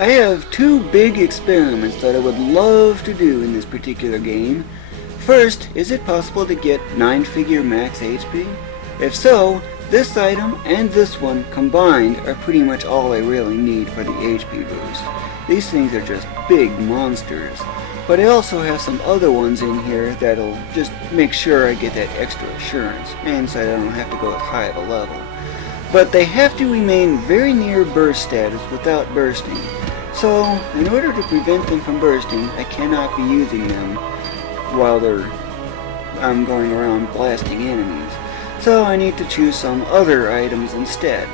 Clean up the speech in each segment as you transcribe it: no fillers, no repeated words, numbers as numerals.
I have two big experiments that I would love to do in this particular game. First, is it possible to get 9-figure max HP? If so, this item and this one combined are pretty much all I really need for the HP boost. These things are just big monsters. But I also have some other ones in here that'll just make sure I get that extra assurance, and so I don't have to go as high of a level. But they have to remain very near burst status without bursting. So, in order to prevent them from bursting, I cannot be using them while I'm going around blasting enemies. So I need to choose some other items instead.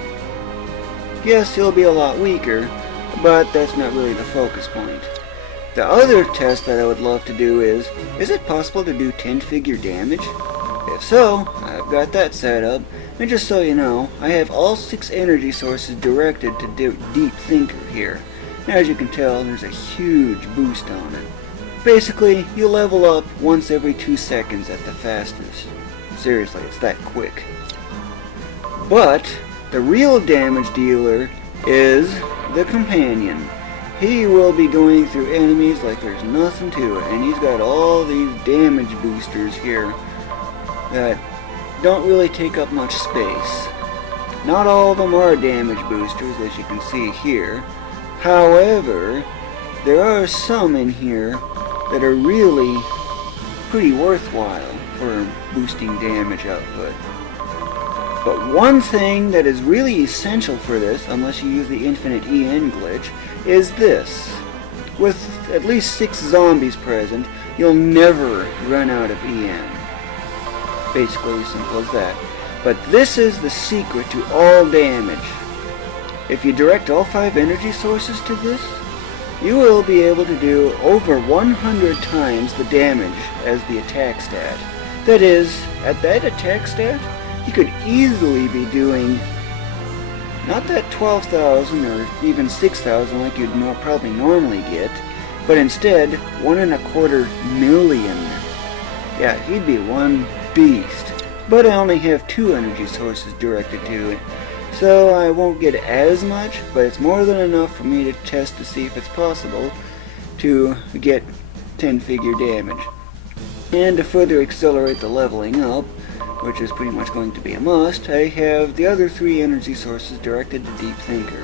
Yes, he'll be a lot weaker, but that's not really the focus point. The other test that I would love to do is it possible to do 10-figure damage? If so, I've got that set up, and just so you know, I have all 6 energy sources directed to Deep Thinker here. Now, as you can tell, there's a huge boost on it. Basically, you level up once every 2 seconds at the fastest. Seriously, it's that quick. But the real damage dealer is the companion. He will be going through enemies like there's nothing to it, and he's got all these damage boosters here that don't really take up much space. Not all of them are damage boosters, as you can see here. However, there are some in here that are really pretty worthwhile for boosting damage output. But one thing that is really essential for this, unless you use the infinite EN glitch, is this. With at least 6 zombies present, you'll never run out of EN. Basically as simple as that. But this is the secret to all damage. If you direct all 5 energy sources to this, you will be able to do over 100 times the damage as the attack stat. That is, at that attack stat, you could easily be doing not that 12,000 or even 6,000 like you'd probably normally get, but instead 1.25 million. Yeah, he'd be one beast. But I only have 2 energy sources directed to it, so I won't get as much, but it's more than enough for me to test to see if it's possible to get 10-figure damage. And to further accelerate the leveling up, which is pretty much going to be a must, I have the other 3 energy sources directed to Deep Thinker.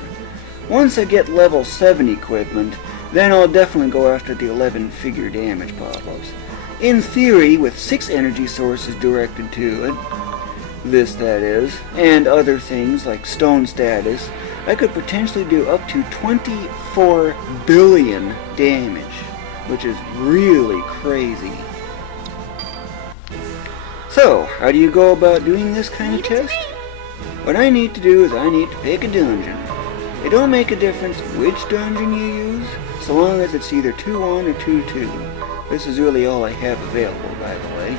Once I get level 7 equipment, then I'll definitely go after the 11-figure damage pop-ups. In theory, with 6 energy sources directed to it, this that is, and other things like stone status, I could potentially do up to 24 billion damage, which is really crazy. So, how do you go about doing this kind of test? What I need to do is I need to pick a dungeon. It don't make a difference which dungeon you use, so long as it's either 2-1 or 2-2. This is really all I have available, by the way.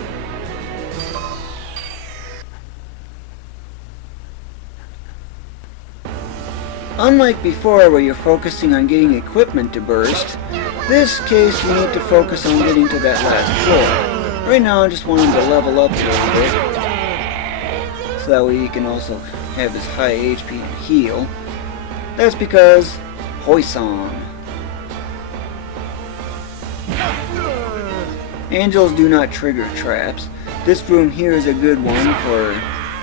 Unlike before where you're focusing on getting equipment to burst, this case you need to focus on getting to that last floor. Right now I just want him to level up a little bit, so that way he can also have his high HP and heal. That's because Poison. Angels do not trigger traps. This room here is a good one for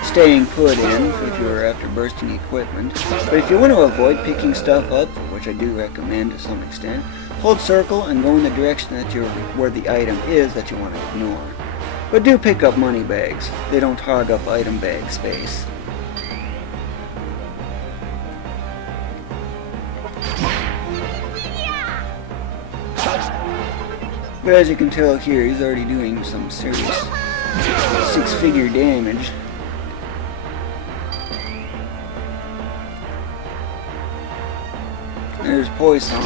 staying put in if you're after bursting equipment. But if you want to avoid picking stuff up, which I do recommend to some extent, hold circle and go in the direction that where the item is that you want to ignore. But do pick up money bags. They don't hog up item bag space. But as you can tell here, he's already doing some serious 6-figure damage. There's Poison.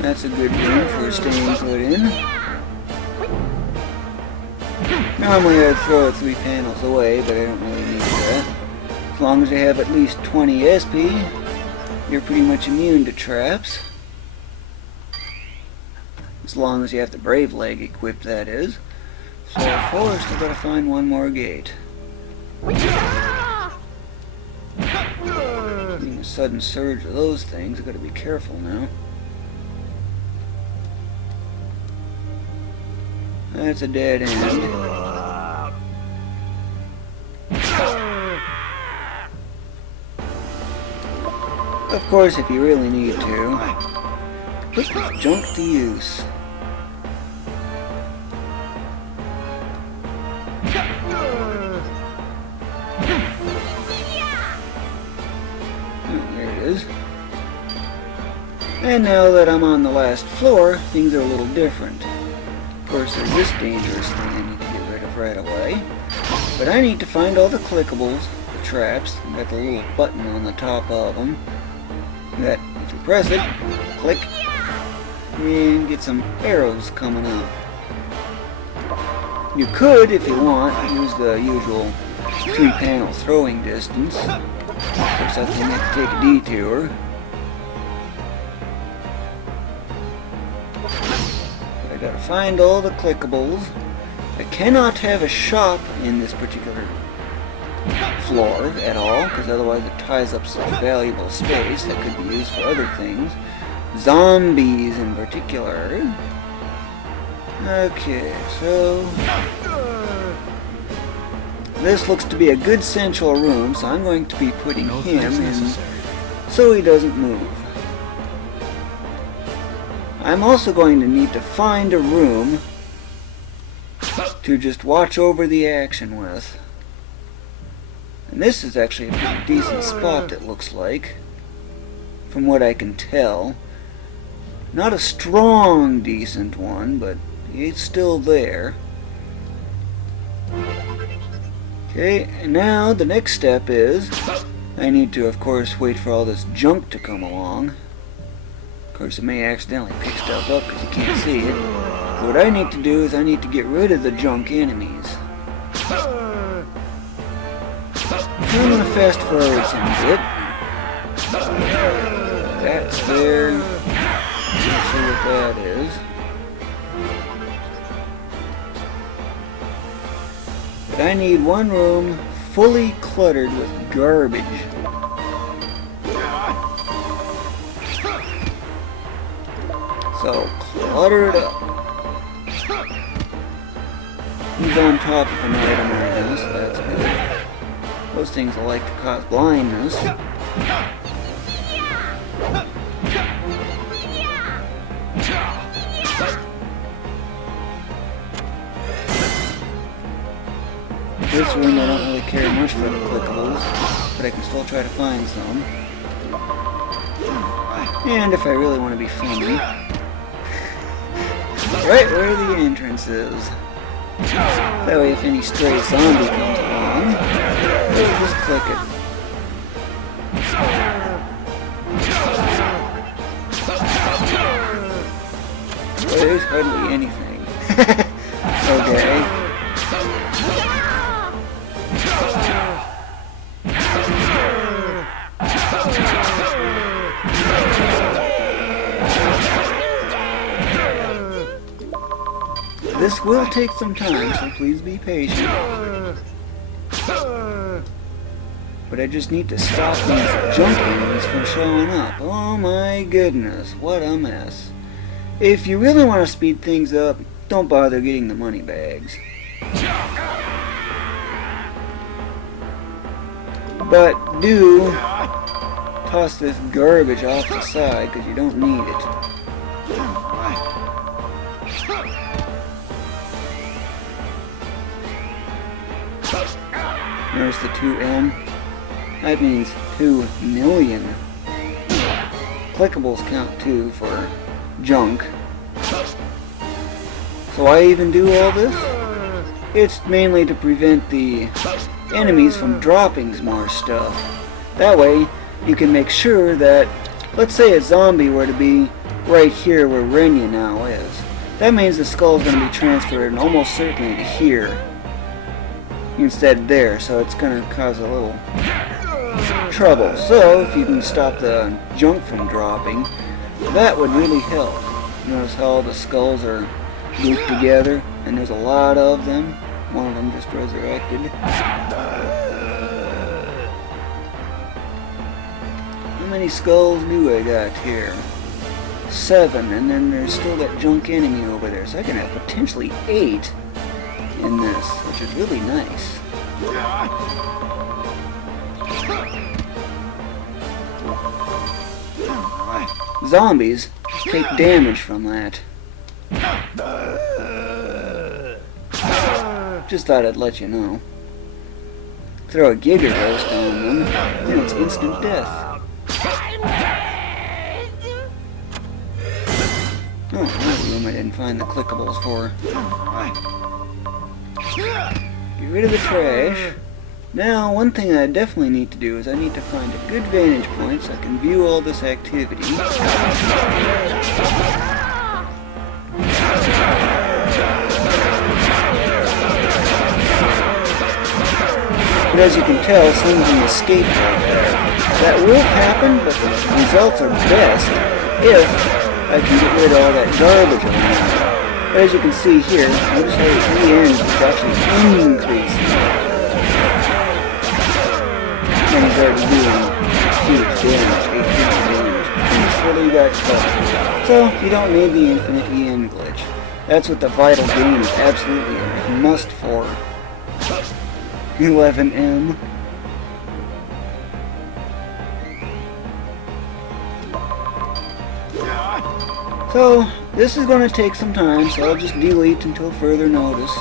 That's a good room for staying put in. Normally I'd throw it 3 panels away, but I don't really need that. As long as you have at least 20 SP, you're pretty much immune to traps. As long as you have the Brave Leg equipped, that is. So first I've got to find one more gate. sudden surge of those things. I've got to be careful now. That's a dead end. Of course, if you really need to, put this junk to use. There it is. And now that I'm on the last floor, things are a little different. Of course, there's this dangerous thing I need to get rid of right away. But I need to find all the clickables, the traps, and got the little button on the top of them. That, if you press it, click, and get some arrows coming up. You could, if you want, use the usual 3-panel throwing distance. Of course, I think I have to take a detour. I gotta find all the clickables. I cannot have a shop in this particular floor at all, because otherwise it ties up such valuable space that could be used for other things. Zombies in particular. Okay, so this looks to be a good central room, so I'm going to be putting him in so he doesn't move. I'm also going to need to find a room to just watch over the action with. And this is actually a pretty decent spot, it looks like, from what I can tell. Not a strong, decent one, but it's still there. Okay, and now the next step is I need to, of course, wait for all this junk to come along. Of course, it may accidentally pick stuff up because you can't see it. But what I need to do is I need to get rid of the junk enemies. So I'm going to fast forward some bit. That's there. Not sure what that is. But I need one room fully cluttered with garbage. So, clutter it up. He's on top of an item right now, so that's good. Those things will like to cause blindness. This room I don't really care much for the clickables, but I can still try to find some. And if I really want to be funny, right where the entrance is. That way if any stray zombie comes along, they'll just click it. Well, there's hardly anything. Okay. This will take some time, so please be patient. But I just need to stop these junk enemies from showing up. Oh my goodness, what a mess. If you really want to speed things up, don't bother getting the money bags. But do toss this garbage off the side because you don't need it. There's the 2M. That means 2 million. Clickables count too for junk. So why even do all this? It's mainly to prevent the enemies from dropping more stuff. That way you can make sure that, let's say a zombie were to be right here where Renya now is. That means the skull is going to be transferred and almost certainly to here instead there, so it's going to cause a little trouble. So if you can stop the junk from dropping, that would really help. Notice how all the skulls are grouped together, and there's a lot of them. One of them just resurrected. And many skulls do I got here? 7, and then there's still that junk enemy over there, so I can have potentially 8 in this, which is really nice. Zombies take damage from that. Just thought I'd let you know. Throw a Giga Roast on them, then it's instant death. Oh, another room I didn't find the clickables for. Get rid of the trash. Now, one thing I definitely need to do is I need to find a good vantage point so I can view all this activity. But as you can tell, Slim's an escape right there. That will happen, but the results are best if I can get rid of all that garbage on there. But as you can see here, notice how the end is actually increasing. And he's already doing huge damage, 850 damage. Peacefully got cut. So, you don't need the infinite EN glitch. That's what the vital game is absolutely a must for. 11M. So, this is going to take some time, so I'll just delete until further notice.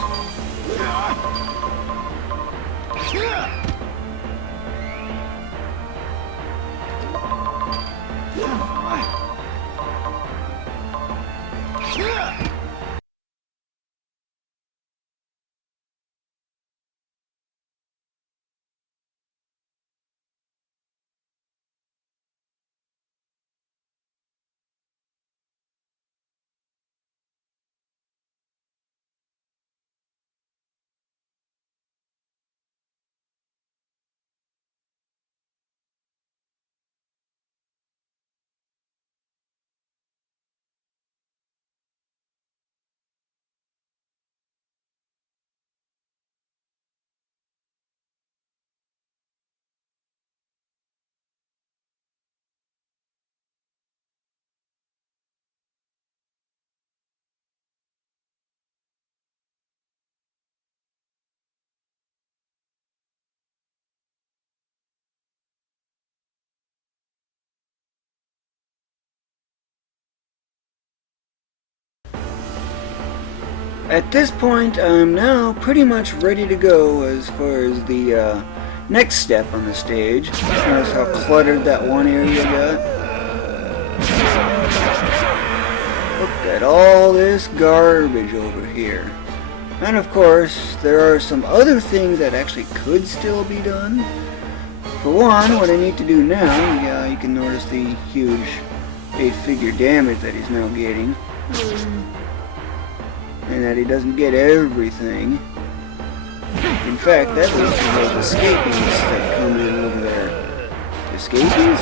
At this point, I'm now pretty much ready to go as far as the next step on the stage. Notice how cluttered that one area got. Look at all this garbage over here. And of course, there are some other things that actually could still be done. For one, what I need to do now, yeah, you can notice the huge 8-figure damage that he's now getting. And that he doesn't get everything. In fact, that leads to those escapees that come in over there. Escapees?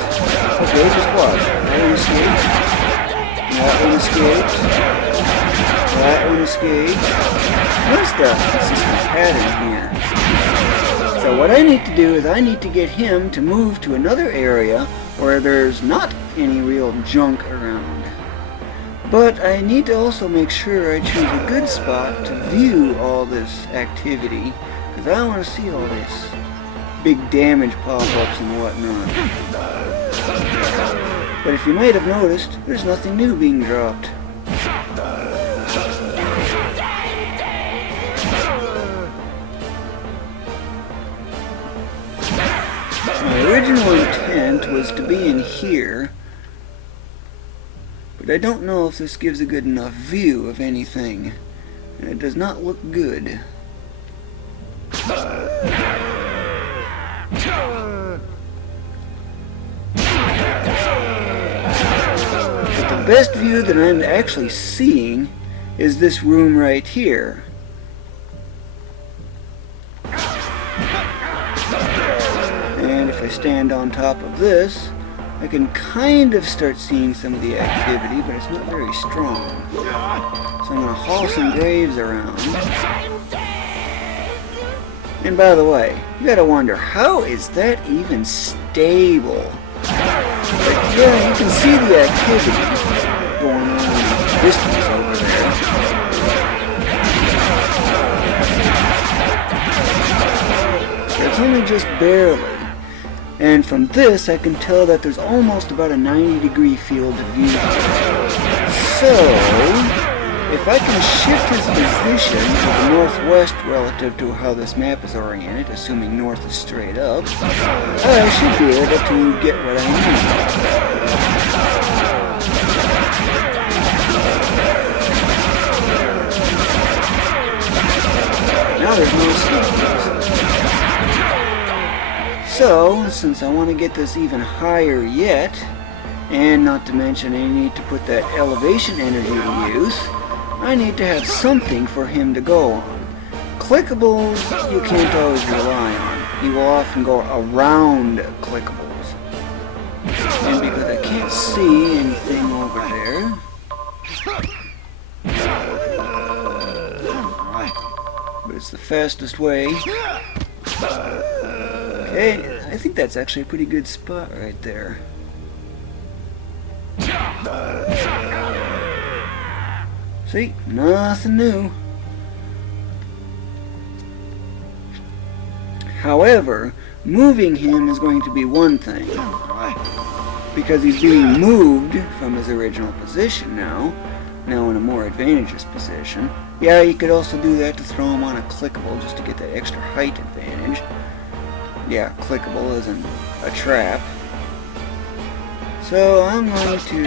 Okay, just watch. That one escaped. That one escaped. That one escaped. Notice the consistent pattern here. So what I need to do is I need to get him to move to another area where there's not any real junk around. But I need to also make sure I choose a good spot to view all this activity, because I want to see all this big damage pop-ups and whatnot. But if you might have noticed, there's nothing new being dropped. My original intent was to be in here, but I don't know if this gives a good enough view of anything, and it does not look good. But the best view that I'm actually seeing is this room right here. And if I stand on top of this, I can kind of start seeing some of the activity, but it's not very strong. So I'm going to haul some graves around. And by the way, you gotta wonder, how is that even stable? But yeah, you can see the activity going on in the distance over there. It's only just barely. And from this, I can tell that there's almost about a 90-degree field of view. So, if I can shift his position to the northwest relative to how this map is oriented, assuming north is straight up, I should be able to get what I need. Now there's no escape. So, since I want to get this even higher yet, and not to mention I need to put that elevation energy to use, I need to have something for him to go on. Clickables you can't always rely on. He will often go around clickables. And because I can't see anything over there, but it's the fastest way. Okay, I think that's actually a pretty good spot right there. See, nothing new. However, moving him is going to be one thing. Because he's being moved from his original position now in a more advantageous position. Yeah, you could also do that to throw him on a clickable just to get that extra height advantage. Yeah, clickable isn't a trap. So I'm going to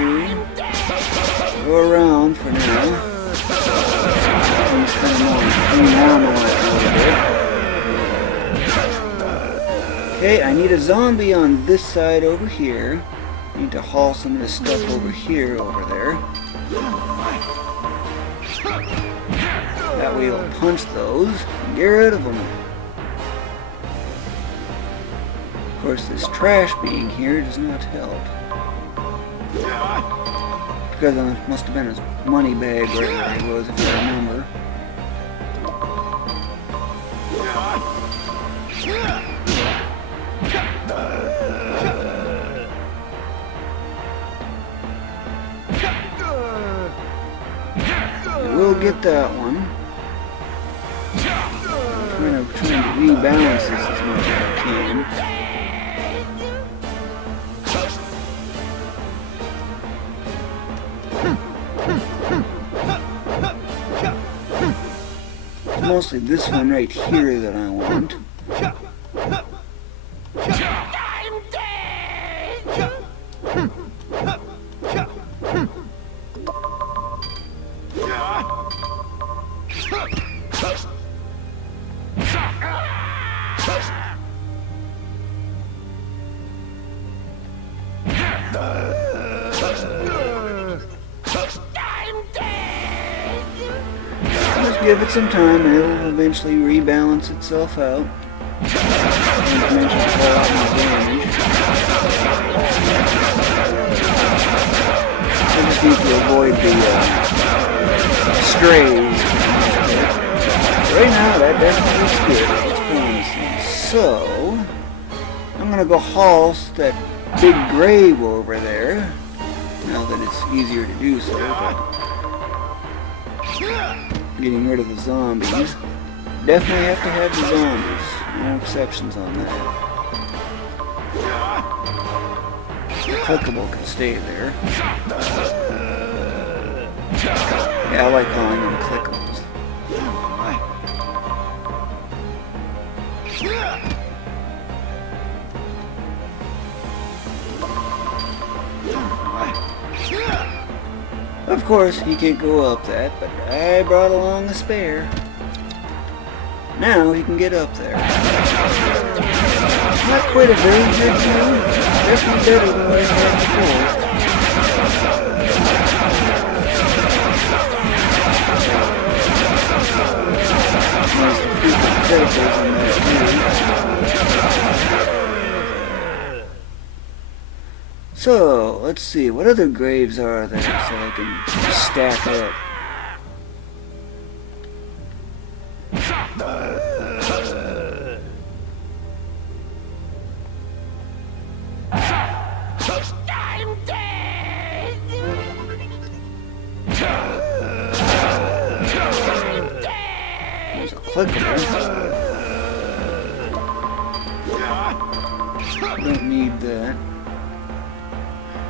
go around for now. Things kind of more normalize a little bit. Okay, I need a zombie on this side over here. I need to haul some of this stuff over here, over there. That way you'll punch those and get rid of them. Of course, this trash being here does not help. Because it must have been his money bag right where he was, if I remember. We'll get that one. I'm trying to rebalance this as much as I can. It's mostly this one right here that I want. Just give it some time and it'll eventually rebalance itself out. Not to mention it's a lot more damage. I just need to avoid the strays. Right now that definitely looks good. It's promising. So I'm gonna go haul that big grave over there. Now that it's easier to do so, but getting rid of the zombies. Definitely have to have the zombies. No exceptions on that. The clickable can stay there. Yeah, I like calling them clickables. Of course, he can't go up that, but I brought along a spare. Now he can get up there. Not quite a very good view, but it's definitely better than what I had before. Nice to keep the criticals in there too. So, let's see, what other graves are there so I can stack up? clickable. Don't need that.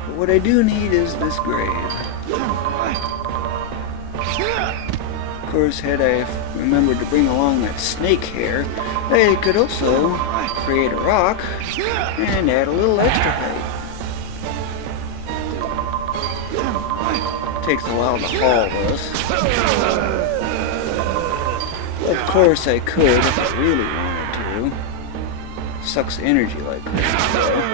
But what I do need is this grave. Of course, had I remembered to bring along that snake hair, I could also create a rock and add a little extra height. Takes a while to haul this. Of course I could if I really wanted to. Sucks energy like crazy though.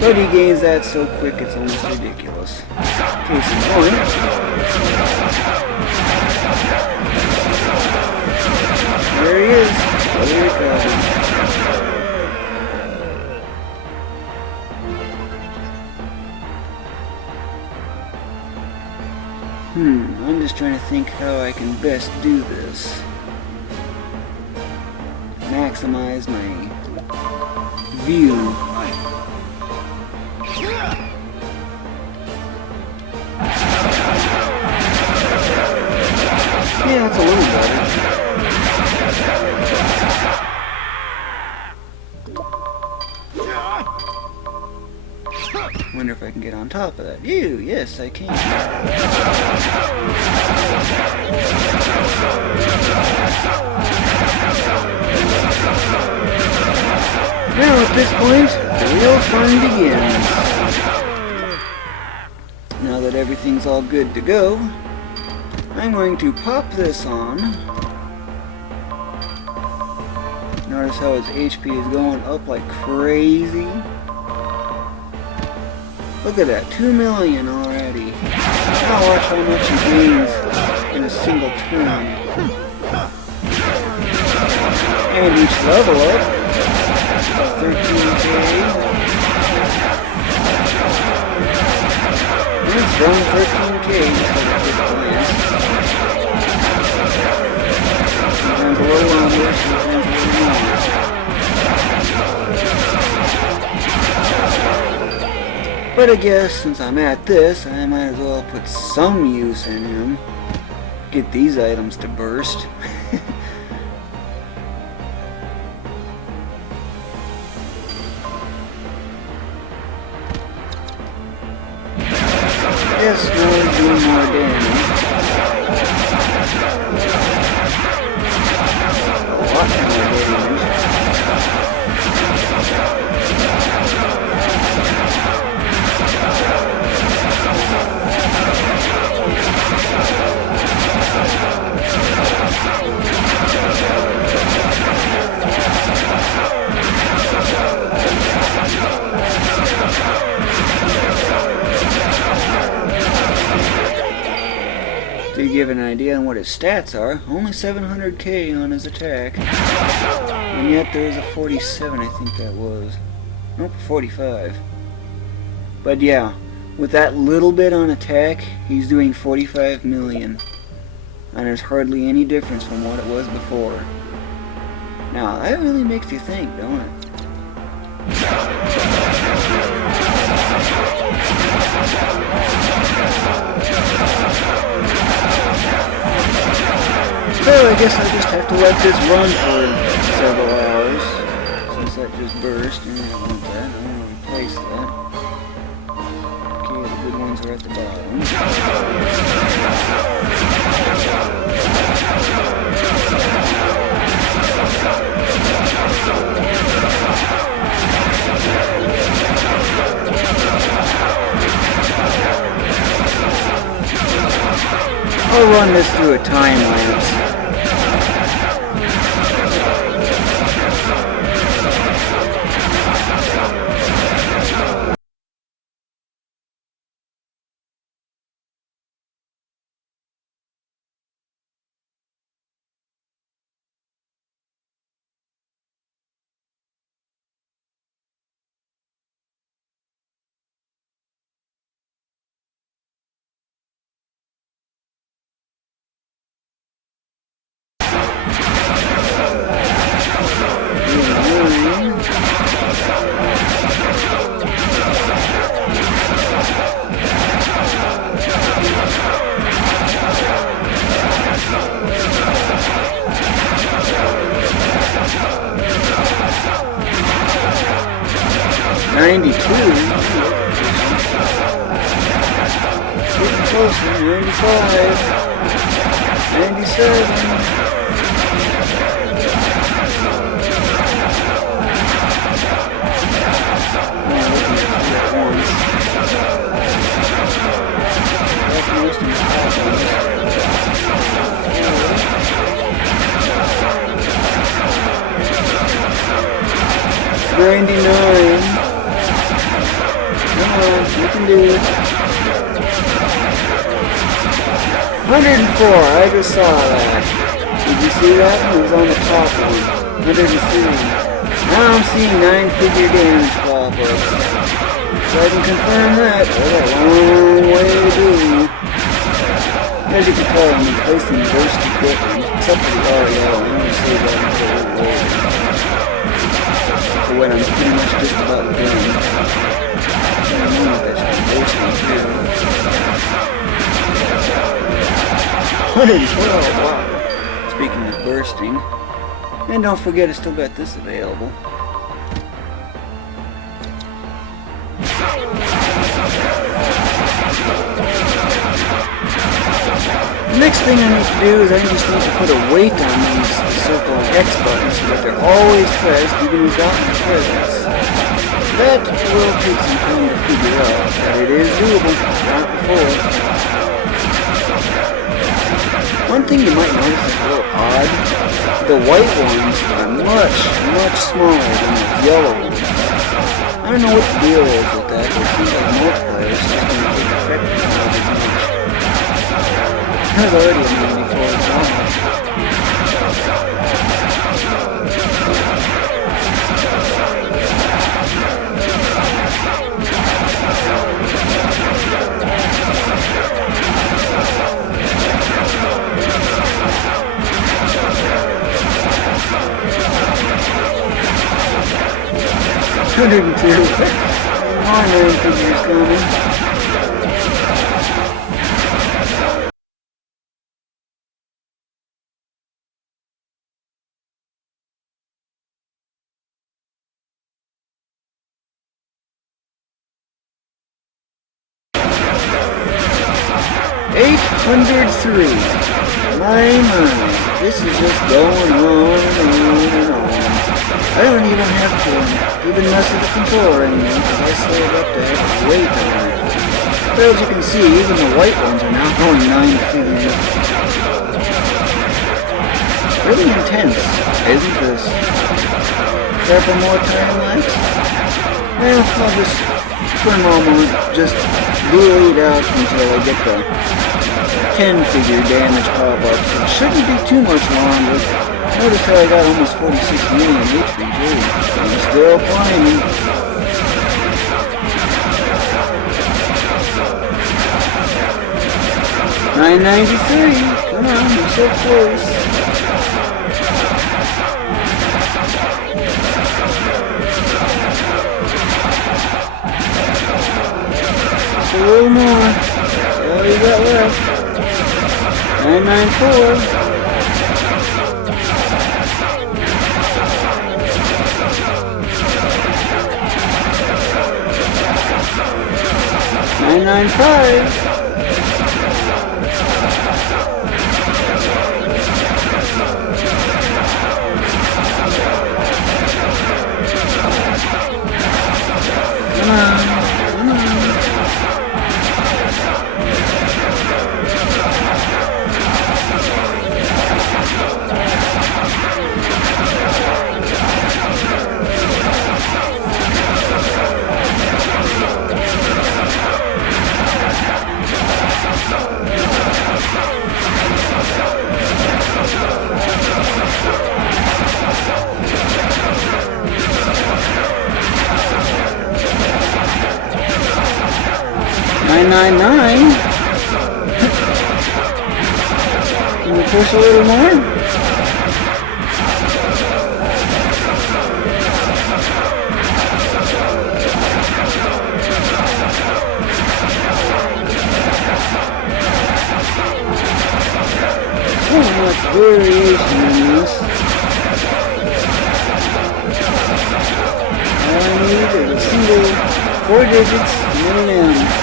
But he gains that so quick it's almost ridiculous. Case in point. There he is. Fully recovered. I'm just trying to think how I can best do this. Maximize my view. Yeah, it's a little better. Wonder if I can get on top of that. Ew, yes, I can. Now at this point, the real fun begins. Now that everything's all good to go, I'm going to pop this on. Notice how his HP is going up like crazy. Look at that, 2 million already. Now watch how much he gains in a single turn. And each level up, 13k. And it's from 13k just like a quick glance. Sometimes a little longer, sometimes a little more. But I guess since I'm at this, I might as well put some use in him. Get these items to burst. Yes, now he's doing more damage. A lot more damage. To give an idea on what his stats are, only 700k on his attack. And yet there's a 47, I think that was. Nope, 45. But yeah, with that little bit on attack, he's doing 45 million. And there's hardly any difference from what it was before. Now, that really makes you think, don't it? So I guess I just have to let this run for several hours, since that just burst, and I don't want that. I want to replace that. Okay, the good ones are at the bottom. I'll run this through a time lapse. closer. 95. 97. $99. Come on, you can do it. 104, I just saw that. Did you see that? It was on the top one. 103. Now I'm seeing 9-figure damage pop-ups. So I can confirm that. There's a long way to do. As you can tell, I'm replacing burst equipment. Except for the REL. I'm going to save that until a little later. For when I'm pretty much just about done. I don't know what that should be bursting too. 112, wow. Speaking of bursting. And don't forget, I still got this available. The next thing I need to do is I just need to put a weight on these circle X buttons so that they're always pressed even without my presence. That will take some time to figure out, but it is doable, not before. One thing you might notice is a little odd. The white ones are much, much smaller than the yellow ones. I don't know what the deal is with that, but it seems like multipliers just don't take effect as much. I was already a 94 as well. $102. More 9 figures coming. $803. My, this is just going on and on and on. I don't even have to even mess with the controller anymore because I set it up to have a weight on it. But as you can see, even the white ones are now going 9 figures. Really intense, isn't this? Care for more time lapse? Well, I'll just, for a moment, just bleed out until I get the 10-figure damage pop-ups. It shouldn't be too much longer. Notice how I got almost 46 million HP too. I'm still climbing. $993. Come on, I'm so close. Just a little more. That's all you got left. 994. $995. Come on, come on. $999. Can we push a little more? So much variation in this. All I need is a single 4 digits and an M.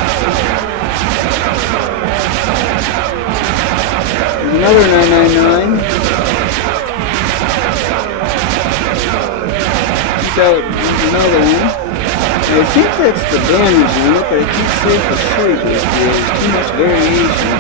Another 999. Out another one. I think that's the damage limit, but I can't say for sure because there's too much variation.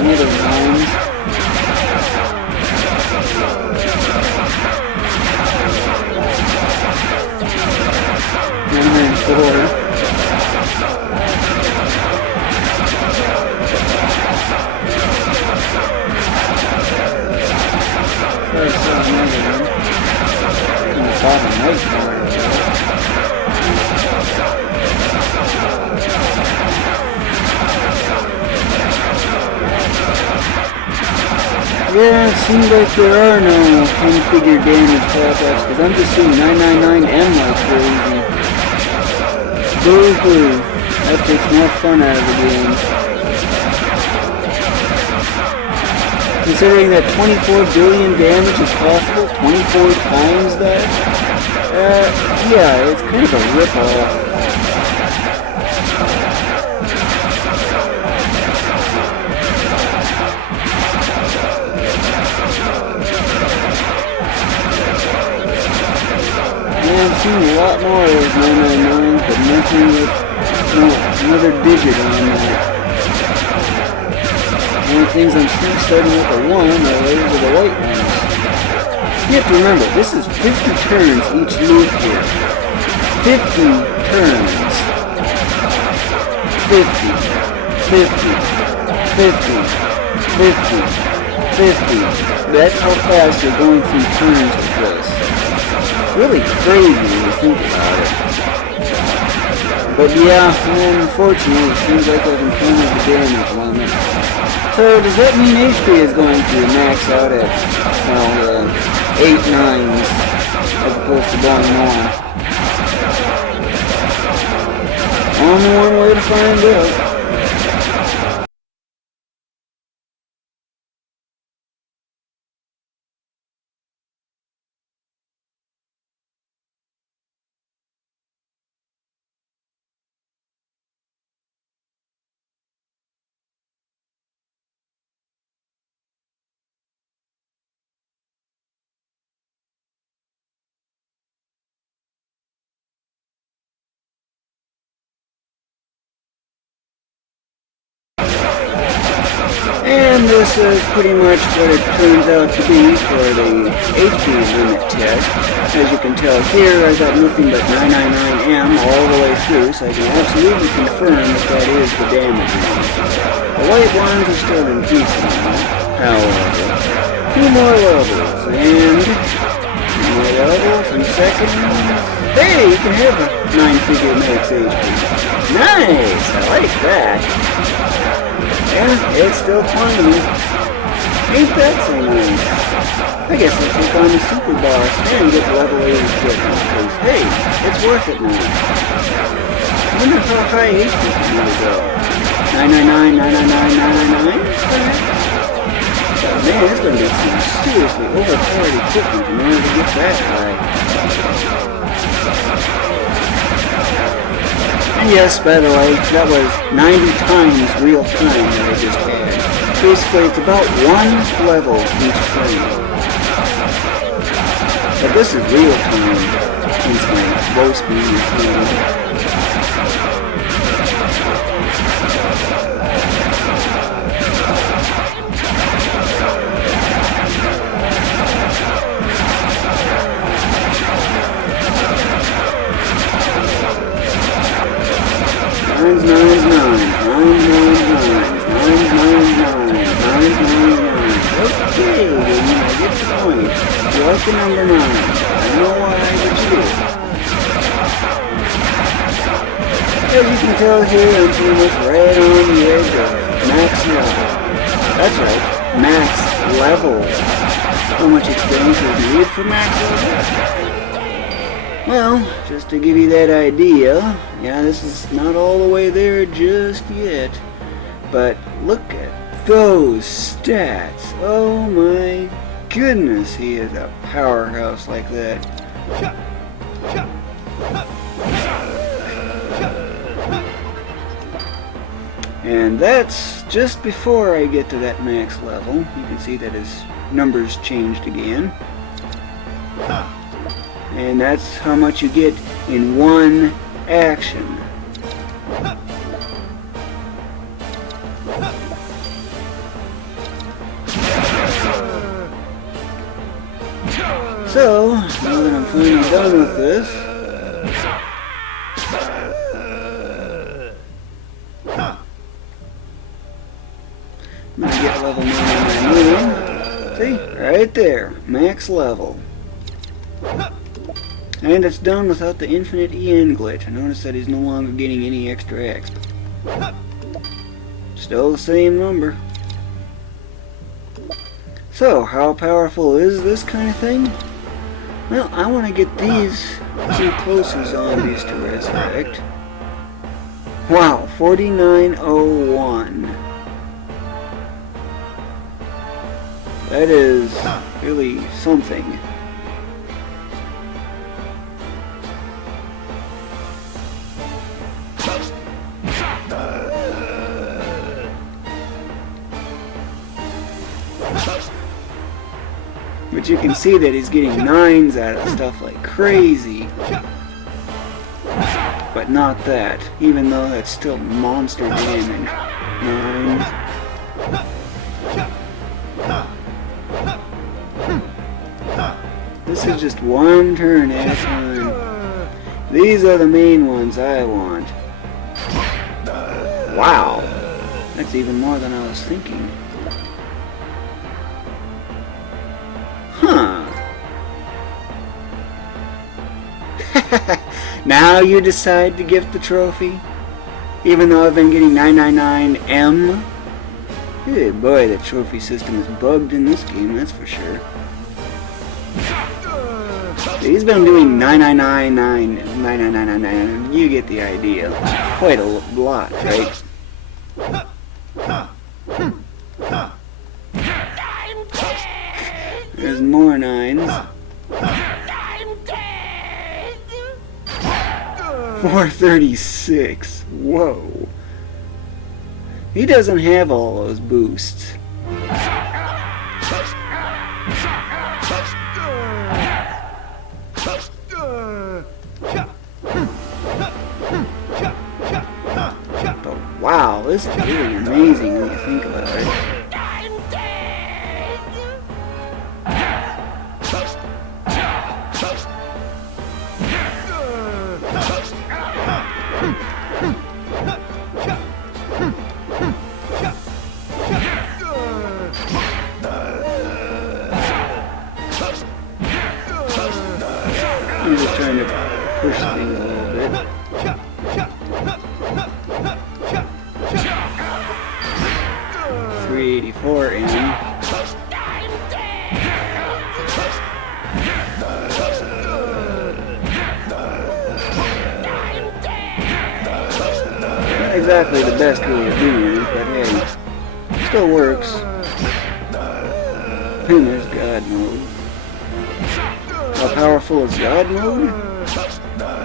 Another round. And 4. There's another one. In the bottom right corner. Yeah, it seems like there are no 10-figure damage pop-ups, because I'm just seeing 999M like crazy. Boo-hoo. That takes more fun out of the game. Considering that 24 billion damage is possible, 24 times that? Yeah, it's kind of a rip-off. I've seen a lot more of those 999s, but nothing with another digit on that. The only things I'm seeing starting with a 1 are those are the white ones. You have to remember, this is 50 turns each loop here. 50 turns. 50, 50, 50, 50, 50. That's how fast you're going through turns with this. Really crazy when you think about it. But yeah, unfortunately, it seems like I've encountered the damage limit. So does that mean HP is going to max out at, 8 9s as opposed to going more? Only one way to find out. And this is pretty much what it turns out to be for the HP limit test. As you can tell here, I got nothing but 999M all the way through, so I can absolutely confirm that that is the damage limit. The white ones are still increasing, however. 2 more levels, and 2 more levels, and seconds. Hey, you can have a 9-figure max HP. Nice! I like that. And it's still climbing. Ain't that so nice? I guess I'll take on the super boss and get level 8 equipment, because hey, it's worth it now. I wonder how high HP can really go. 999, 999, 999, perhaps? Oh man, it's going to be some seriously overpowered equipment in order to get that high. And yes, by the way, that was 90 times real time that I just had. Basically, it's about 1 level each frame. But this is real time, since my low speed is low. Nines, nines, nines, nines, nines, nines, nines, nines, nines, nines, nines. Okay, then I get max level. That's right, max level. How much experience is needed for max level? Well, just to give you that idea, yeah, this is not all the way there just yet. But look at those stats. Oh my goodness, he is a powerhouse like that. And that's just before I get to that max level. You can see that his numbers changed again. And that's how much you get in one action. So, now that I'm finally done with this, I'm going to get level 99. See? Right there. Max level. And it's done without the infinite EN glitch. I notice that he's no longer getting any extra exp. Still the same number. So, how powerful is this kind of thing? Well, I want to get these two closer zombies to resurrect. Wow, 4901. That is really something. But you can see that he's getting 9s out of stuff like crazy. But not that, even though that's still monster damage. 9s. This is just one turn at a time. These are the main ones I want. Wow! That's even more than I was thinking. Huh. Now you decide to gift the trophy? Even though I've been getting 999M? Hey boy, the trophy system is bugged in this game, that's for sure. He's been doing 9999, 9999, you get the idea. Quite a lot, right? There's more 9s. 436. Whoa. He doesn't have all those boosts. But wow, this is really amazing when you think about it. I'm just trying to push things a little bit. $384 in. Not exactly the best way of doing it, but hey, still works. And there's God mode. How powerful is God mode?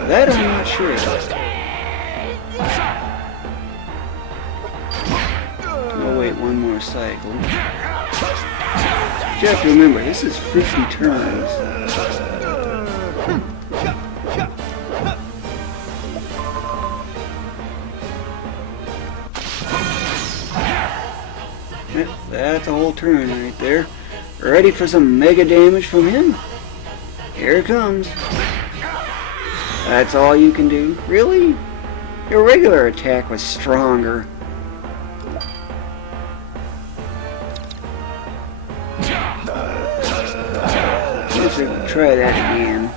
That I'm not sure of. Oh wait, one more cycle. You have to remember, this is 50 turns. Yep, that's a whole turn right there. Ready for some mega damage from him? Here it comes. That's all you can do? Really? Your regular attack was stronger. Let's try that again.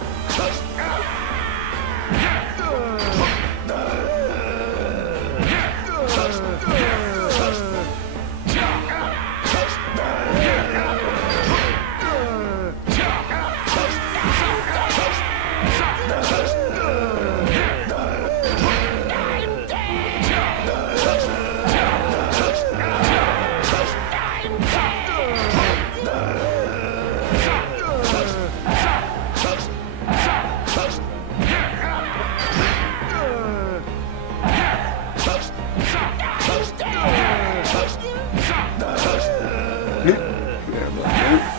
Forgot about that.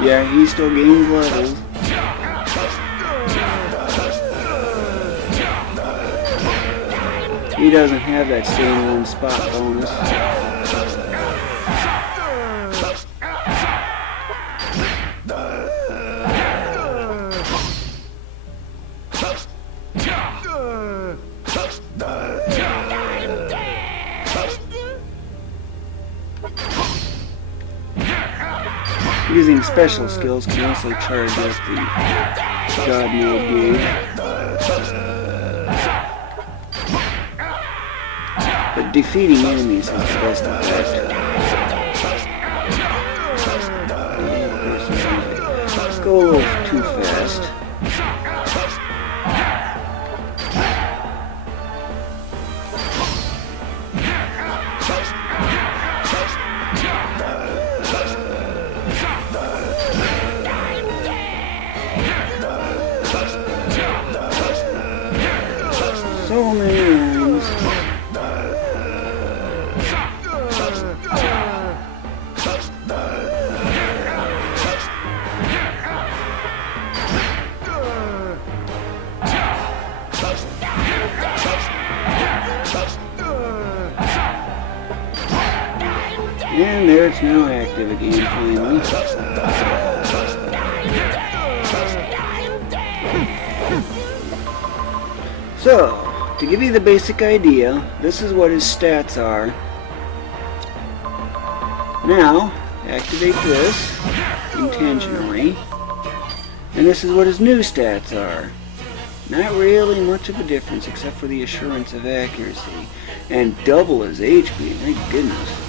Yeah, he still gains levels. He doesn't have that stay in one spot bonus. Using special skills can also charge up the God mode gauge. But defeating enemies has the best effect. Let's go a little too fast. So many rooms. And there it's now active again, finally. So, to give you the basic idea, this is what his stats are. Now, activate this intentionally, and this is what his new stats are. Not really much of a difference except for the assurance of accuracy, and double his HP, my goodness.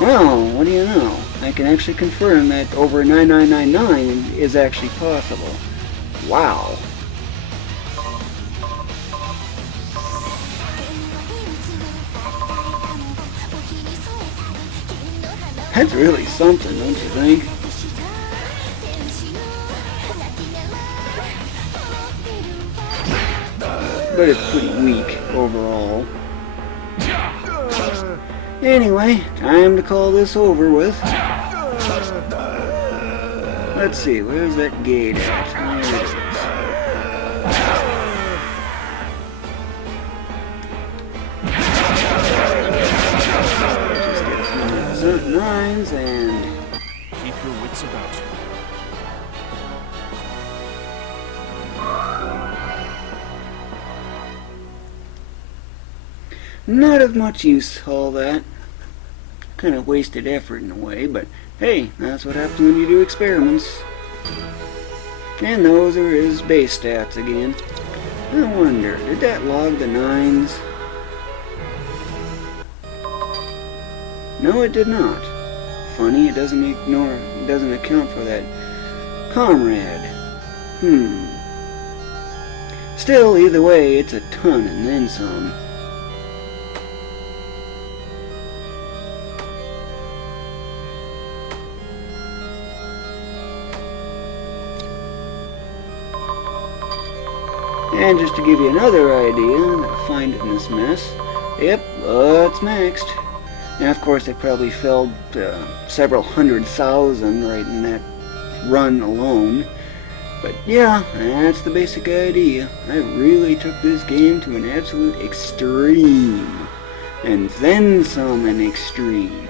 Well, what do you know? I can actually confirm that over 9999 is actually possible. Wow. That's really something, don't you think? But it's pretty weak overall. Anyway, time to call this over with. Let's see, where's that gate at? There it is. Just get some nines and keep your wits about you. not of much use, all that. Kind of wasted effort in a way, but hey, that's what happens when you do experiments. And those are his base stats again. I wonder, did that log the 9s? No, it did not. Funny, it doesn't account for that comrade. Still, either way, it's a ton and then some. And just to give you another idea, to find it in this mess, yep, it's maxed. And of course it probably filled several 100,000 right in that run alone. But yeah, that's the basic idea. I really took this game to an absolute extreme. And then some an extreme.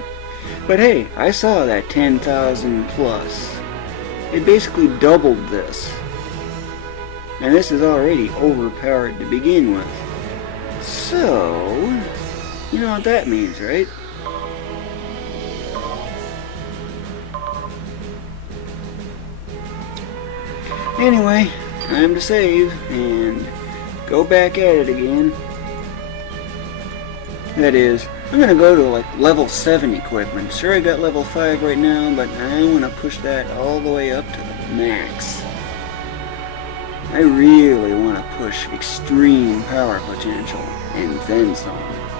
But hey, I saw that 10,000 plus. It basically doubled this. And this is already overpowered to begin with. So, you know what that means, right? Anyway, time to save and go back at it again. That is, I'm gonna go to like level 7 equipment. Sure, I got level 5 right now, but I want to push that all the way up to the max. I really want to push extreme power potential, and then some.